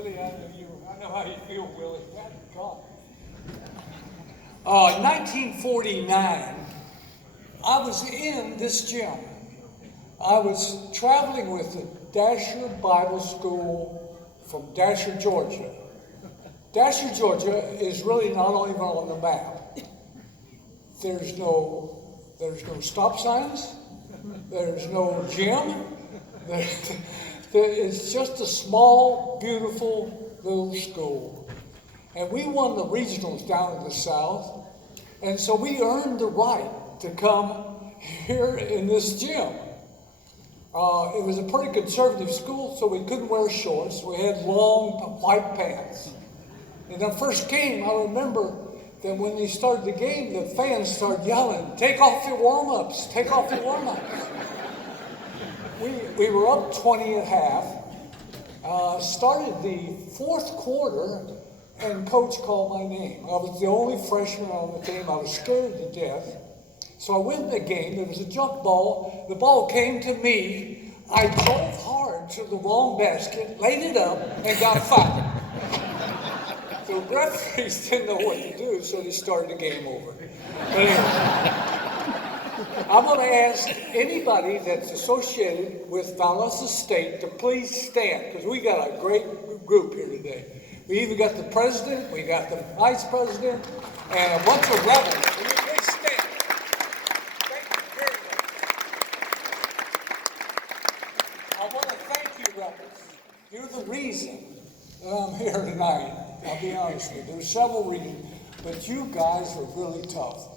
Willie, I know how you feel, Willie. God. 1949, I was in this gym. I was traveling with the Dasher Bible School from Dasher, Georgia. Dasher, Georgia is really not even on the map. There's no stop signs. There's no gym. It's just a small, beautiful little school. And we won the regionals down in the South. And so we earned the right to come here in this gym. It was a pretty conservative school, so we couldn't wear shorts. We had long white pants. In the first game, I remember that when they started the game, the fans started yelling, "Take off your warm-ups, take off your warm-ups." We were up 20 at half, started the fourth quarter, and Coach called my name. I was the only freshman on the team. I was scared to death. So I went the game. There was a jump ball. The ball came to me. I drove hard to the wrong basket, laid it up, and got fouled. The referees didn't know what to do, so they started the game over. But anyway, I'm going to ask anybody that's associated with Valdosta State to please stand, because we got a great group here today. We even got the president, we got the vice president, and a bunch of rebels. Will you please stand? Thank you very much. I want to thank you, rebels. You're the reason that I'm here tonight. I'll be honest with you. There's several reasons, but you guys are really tough.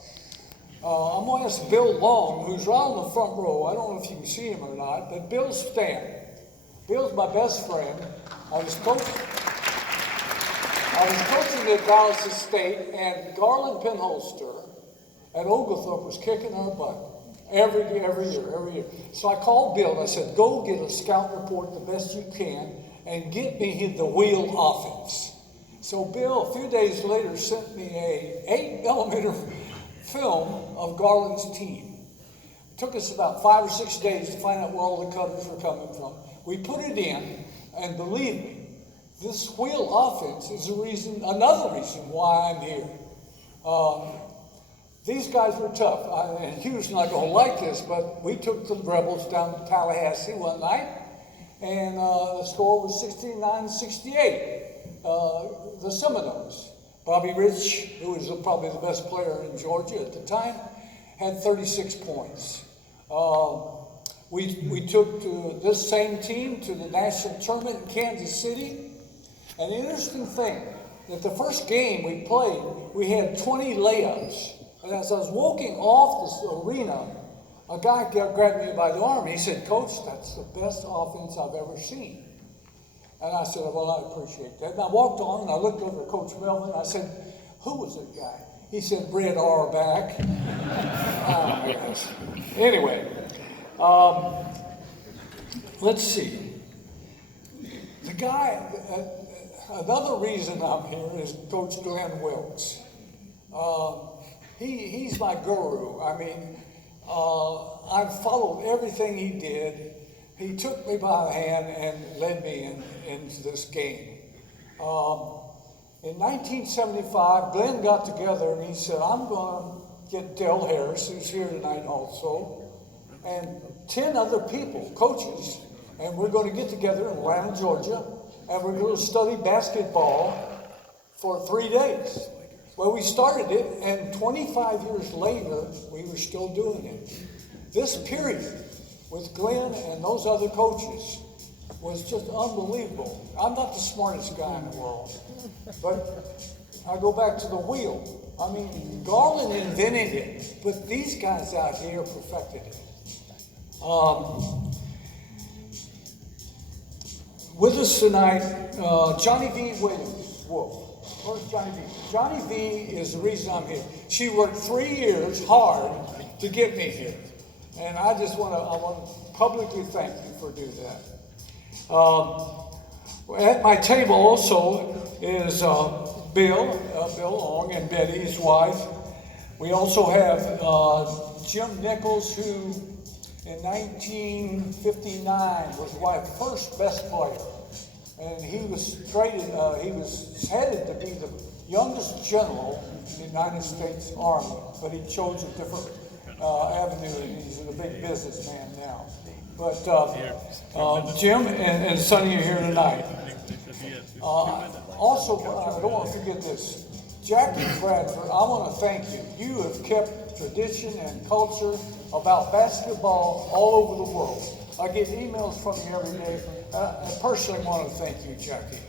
I'm going to ask Bill Long, who's right on the front row. I don't know if you can see him or not, but Bill's stand. Bill's my best friend. I was coaching at Valdosta State, and Garland Penholster at Oglethorpe was kicking our butt every year. So I called Bill and I said, "Go get a scout report the best you can and get me the wheel offense." So Bill, a few days later, sent me a 8mm film of Garland's team. It took us about 5 or 6 days to find out where all the cutters were coming from. We put it in, and believe me, this wheel offense is another reason why I'm here. These guys were tough, and Hugh's not going to like this, but we took the Rebels down to Tallahassee one night, and the score was 69-68. The Seminoles. Bobby Rich, who was probably the best player in Georgia at the time, had 36 points. We took this same team to the national tournament in Kansas City. And the interesting thing, that the first game we played, we had 20 layups. And as I was walking off this arena, a guy grabbed me by the arm. He said, "Coach, that's the best offense I've ever seen." And I said, "Well, I appreciate that." And I walked on and I looked over at Coach Melvin. I said, "Who was that guy?" He said, "Brett Auerbach." Oh my gosh. Anyway, let's see. The guy, another reason I'm here is Coach Glenn Wilkes. He's my guru. I mean, I've followed everything he did. He took me by the hand and led me into this game. In 1975, Glenn got together and he said, "I'm going to get Del Harris, who's here tonight also, and 10 other people, coaches, and we're going to get together in Atlanta, Georgia, and we're going to study basketball for 3 days." Well, we started it, and 25 years later, we were still doing it. This period with Glenn and those other coaches was just unbelievable. I'm not the smartest guy in the world, but I go back to the wheel. I mean, Garland invented it, but these guys out here perfected it. With us tonight, Johnny V. Williams. Whoa. Where's Johnny V? Johnny V is the reason I'm here. She worked 3 years hard to get me here. And I want to publicly thank you for doing that. At my table also is Bill Long and Betty, his wife. We also have Jim Nichols, who in 1959 was my first best player. and he was headed to be the youngest general in the United States Army, but he chose a different avenue, and he's a big businessman now. But Jim and Sonny are here tonight. Also, I don't want to forget this. Jackie Bradford, I want to thank you. You have kept tradition and culture about basketball all over the world. I get emails from you every day. I personally want to thank you, Jackie.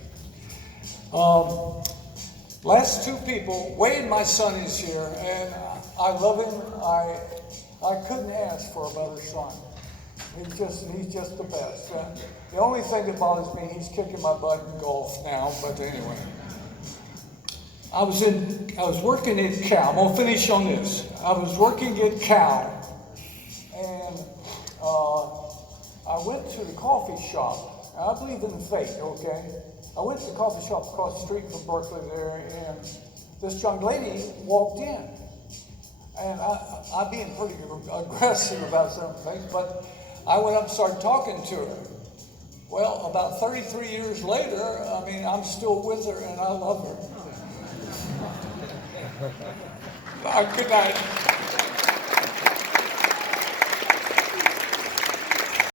Last two people, Wade, my son, is here, and I love him. I couldn't ask for a better son. He's just the best. The only thing that bothers me, he's kicking my butt in golf now, but anyway. I was working at Cal. I'm gonna finish on this. I was working at Cal, and I went to the coffee shop. I believe in fate, okay? I went to the coffee shop across the street from Berkeley there, and this young lady walked in. And I'm being pretty aggressive about some things, but I went up and started talking to her. Well, about 33 years later, I mean, I'm still with her and I love her. Good night.